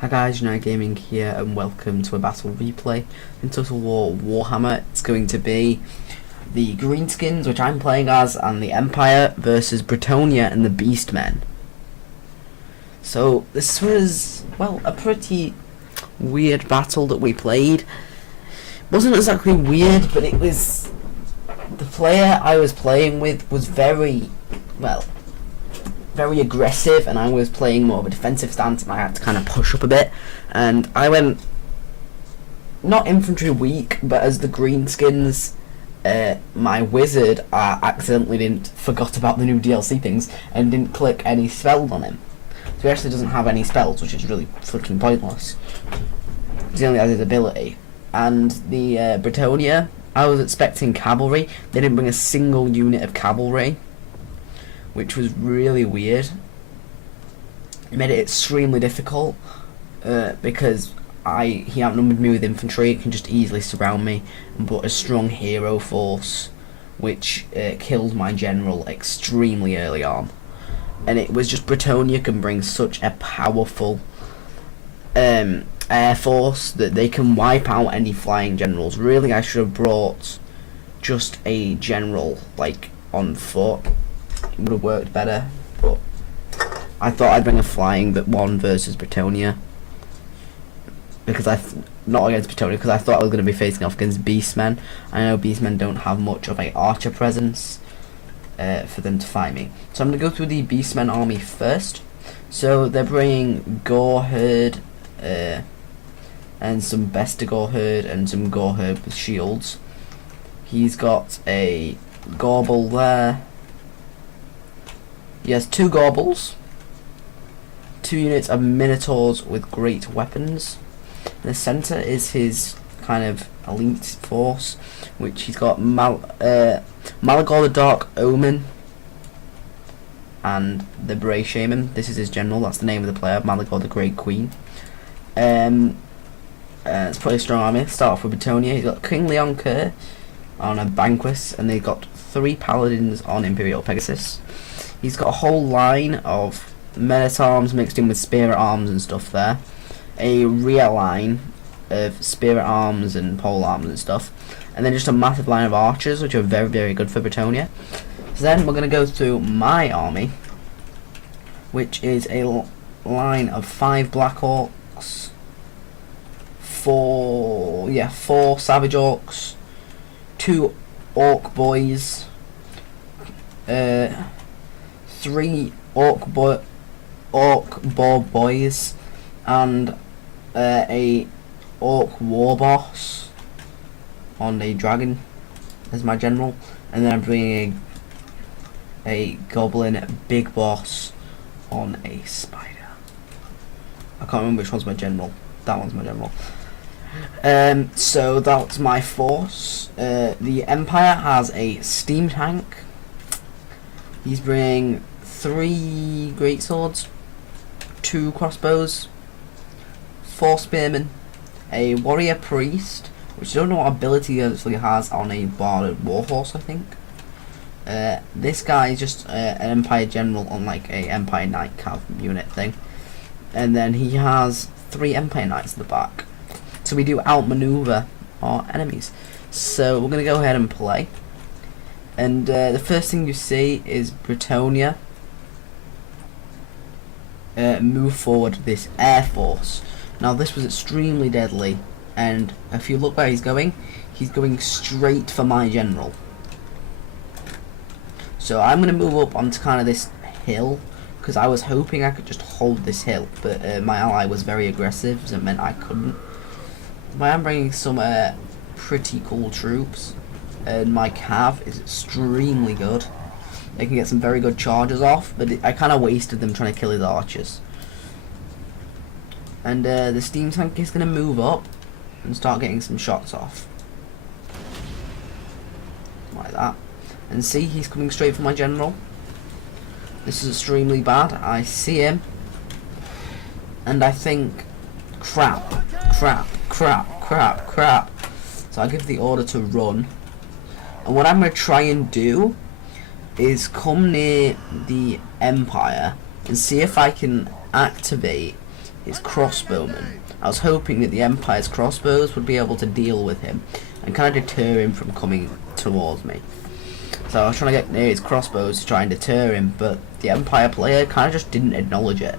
Hi guys, United Gaming here and welcome to a battle replay in Total War Warhammer. It's going to be the Greenskins, which I'm playing as, and the Empire versus Bretonnia and the Beastmen. So this was, well, a pretty weird battle that we played. Wasn't exactly weird, but it was... The player I was playing with was very aggressive, and I was playing more of a defensive stance, and I had to kind of push up a bit, and I went not infantry weak, but as the Greenskins, my wizard accidentally forgot about the new DLC things and didn't click any spells on him, so he actually doesn't have any spells, which is really freaking pointless. He only has his ability. And the Bretonnia, I was expecting cavalry. They didn't bring a single unit of cavalry, which was really weird. It made it extremely difficult because he outnumbered me with infantry. It can just easily surround me, but a strong hero force, which killed my general extremely early on. And it was just Bretonnia can bring such a powerful air force that they can wipe out any flying generals. Really, I should have brought just a general like on foot. It would have worked better, but I thought I'd bring a flying one versus Bretonnia, because not against Bretonnia, because I thought I was going to be facing off against Beastmen. I know Beastmen don't have much of a archer presence for them to fight me, so I'm going to go through the Beastmen army first. So they're bringing Goreherd and some Bestegorherd and some Goreherd with shields. He's got a Gorbel there. He has 2 Gorbels, 2 units of Minotaurs with great weapons. In the centre is his kind of elite force, which he's got Malagor the Dark Omen and the Bray Shaman. This is his general, that's the name of the player, Malagor the Great Queen. It's pretty strong army. Let's start off with Bretonnia. He's got King Leon Kerr on a Banquist, and they've got 3 Paladins on Imperial Pegasus. He's got a whole line of men-at-arms mixed in with spear-at-arms and stuff there. A rear line of spear-at-arms and pole-arms and stuff. And then just a massive line of archers, which are very, very good for Bretonnia. So then we're going to go through my army, which is a line of 5 Black Orcs, 4 Savage Orcs, 2 Orc Boys, 3 Orc Boar Boys, and a Orc War Boss on a dragon as my general, and then I'm bringing a Goblin Big Boss on a spider. I can't remember which one's my general. That one's my general. So that's my force. The Empire has a steam tank. He's bringing 3 great swords, 2 crossbows, 4 spearmen, a warrior priest, which I don't know what ability he actually has on a barded warhorse, I think. This guy is just an Empire general on like a Empire Knight cav unit thing. And then he has 3 Empire Knights in the back. So we do outmaneuver our enemies. So we're going to go ahead and play. And the first thing you see is Bretonnia move forward this air force. Now this was extremely deadly, and if you look where he's going straight for my general. So I'm going to move up onto kind of this hill, because I was hoping I could just hold this hill, but my ally was very aggressive, so it meant I couldn't. But I am bringing some pretty cool troops, and my cav is extremely good. They can get some very good charges off, but I kind of wasted them trying to kill his archers. And the steam tank is going to move up and start getting some shots off. Like that. And see, he's coming straight for my general. This is extremely bad. I see him, and I think, crap. So I give the order to run. And what I'm going to try and do is come near the Empire and see if I can activate his crossbowmen. I was hoping that the Empire's crossbows would be able to deal with him and kind of deter him from coming towards me. So I was trying to get near his crossbows to try and deter him, but the Empire player kind of just didn't acknowledge it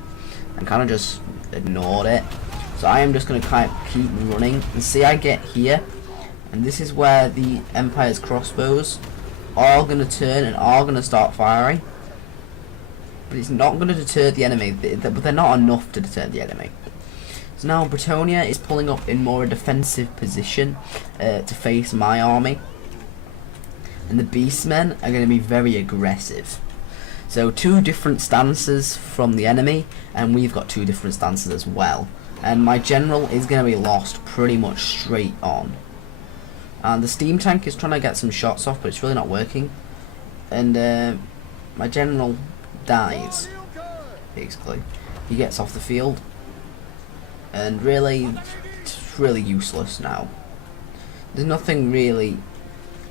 and kind of just ignored it. So I am just going to kind of keep running, and see, I get here, and this is where the Empire's crossbows are going to turn and are going to start firing. But it's not going to deter the enemy, but they're not enough to deter the enemy. So now Bretonnia is pulling up in more a defensive position to face my army. And the Beastmen are going to be very aggressive. So 2 different stances from the enemy, and we've got 2 different stances as well. And my general is going to be lost pretty much straight on. And the steam tank is trying to get some shots off, but it's really not working. And my general dies, basically. He gets off the field, and really, it's really useless now. There's nothing really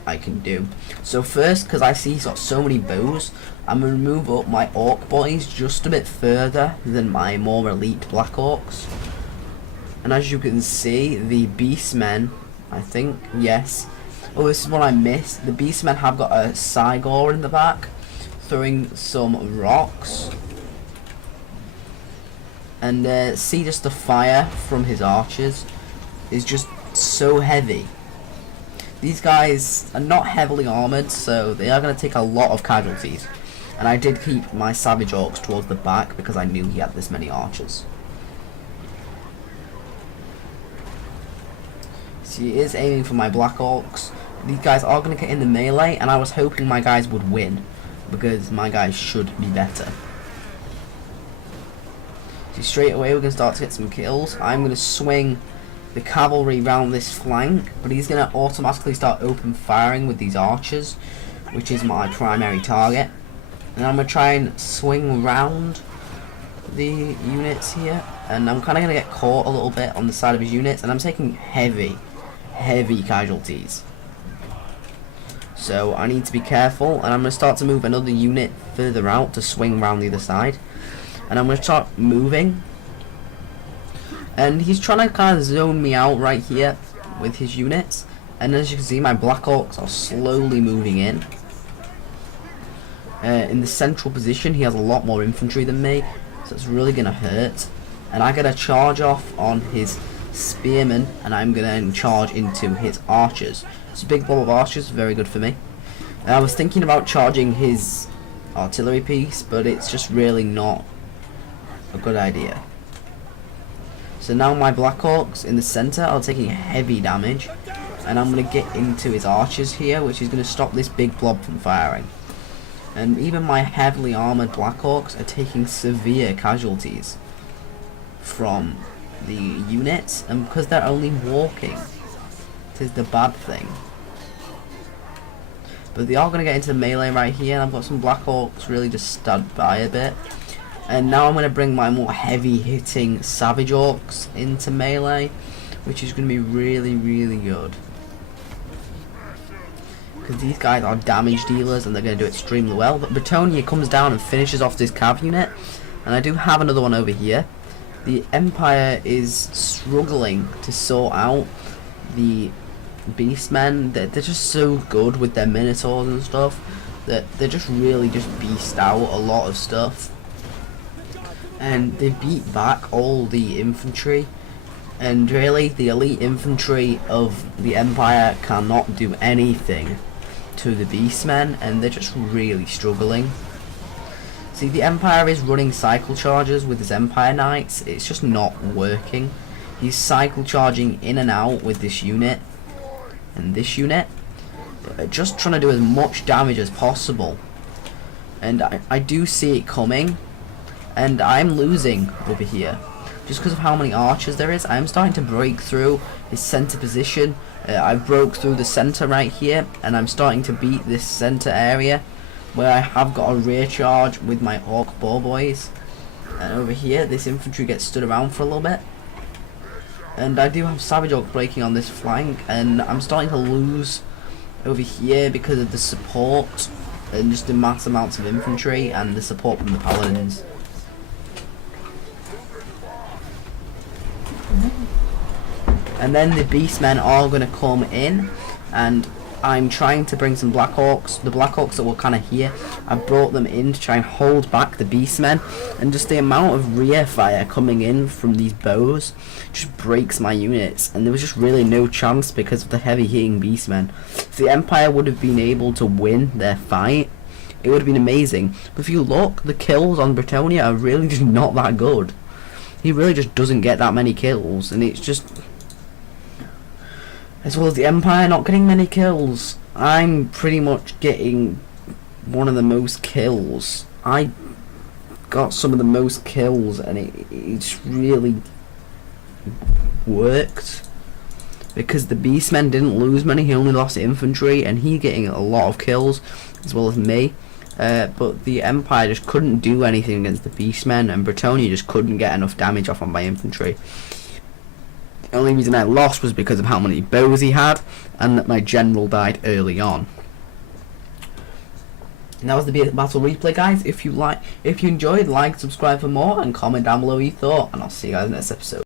I can do. So first, because I see he's got so many bows, I'm going to move up my Orc boys just a bit further than my more elite Black Orcs. And as you can see, the Beastmen, I think, yes. Oh, this is what I missed. The Beastmen have got a Cygor in the back, throwing some rocks. And see, just the fire from his archers is just so heavy. These guys are not heavily armoured, so they are going to take a lot of casualties. And I did keep my Savage Orcs towards the back because I knew he had this many archers. So he is aiming for my Black Orcs. These guys are going to get in the melee, and I was hoping my guys would win, because my guys should be better. So straight away we're going to start to get some kills. I'm going to swing the cavalry round this flank, but he's going to automatically start open firing with these archers, which is my primary target. And I'm going to try and swing round the units here, and I'm kind of going to get caught a little bit on the side of his units, and I'm taking heavy casualties. So I need to be careful, and I'm going to start to move another unit further out to swing round the other side. And I'm going to start moving. And he's trying to kind of zone me out right here with his units. And as you can see, my Black Orcs are slowly moving in. In the central position, he has a lot more infantry than me, so it's really going to hurt. And I get a charge off on his spearmen, and I'm going to charge into his archers. It's a big blob of archers, very good for me. And I was thinking about charging his artillery piece, but it's just really not a good idea. So now my Black Orcs in the center are taking heavy damage, and I'm going to get into his archers here, which is going to stop this big blob from firing. And even my heavily armored Black Orcs are taking severe casualties from the units, and because they're only walking, it is the bad thing. But they are going to get into melee right here, and I've got some Black Orcs really just stood by a bit. And now I'm going to bring my more heavy hitting Savage Orcs into melee, which is going to be really good. Because these guys are damage dealers and they're going to do extremely well. But Bretonnia comes down and finishes off this cav unit. And I do have another one over here. The Empire is struggling to sort out the Beastmen. They're just so good with their Minotaurs and stuff that they're just really just beast out a lot of stuff. And they beat back all the infantry. And really, the elite infantry of the Empire cannot do anything to the Beastmen, and they're just really struggling. See, the Empire is running cycle charges with his Empire Knights. It's just not working. He's cycle charging in and out with this unit and this unit, just trying to do as much damage as possible. And I do see it coming, and I'm losing over here. Just because of how many archers there is, I'm starting to break through his center position. I broke through the center right here, and I'm starting to beat this center area where I have got a rear charge with my Orc boar boys. And over here, this infantry gets stood around for a little bit. And I do have Savage Orc breaking on this flank, and I'm starting to lose over here because of the support and just the mass amounts of infantry and the support from the paladins. And then the Beastmen are going to come in, and I'm trying to bring some Blackhawks. The Blackhawks that were kind of here, I brought them in to try and hold back the Beastmen, and just the amount of rear fire coming in from these bows just breaks my units, and there was just really no chance because of the heavy hitting Beastmen. If the Empire would have been able to win their fight, it would have been amazing. But if you look, the kills on Bretonnia are really just not that good. He really just doesn't get that many kills, and it's just... As well as the Empire not getting many kills, I'm pretty much getting one of the most kills. I got some of the most kills, and it's really worked. Because the Beastmen didn't lose many, he only lost infantry, and he getting a lot of kills, as well as me. But the Empire just couldn't do anything against the Beastmen, and Bretonnia just couldn't get enough damage off on my infantry. The only reason I lost was because of how many bows he had, and that my general died early on. And that was the battle replay, guys. If you enjoyed, like, subscribe for more, and comment down below what you thought, and I'll see you guys in the next episode.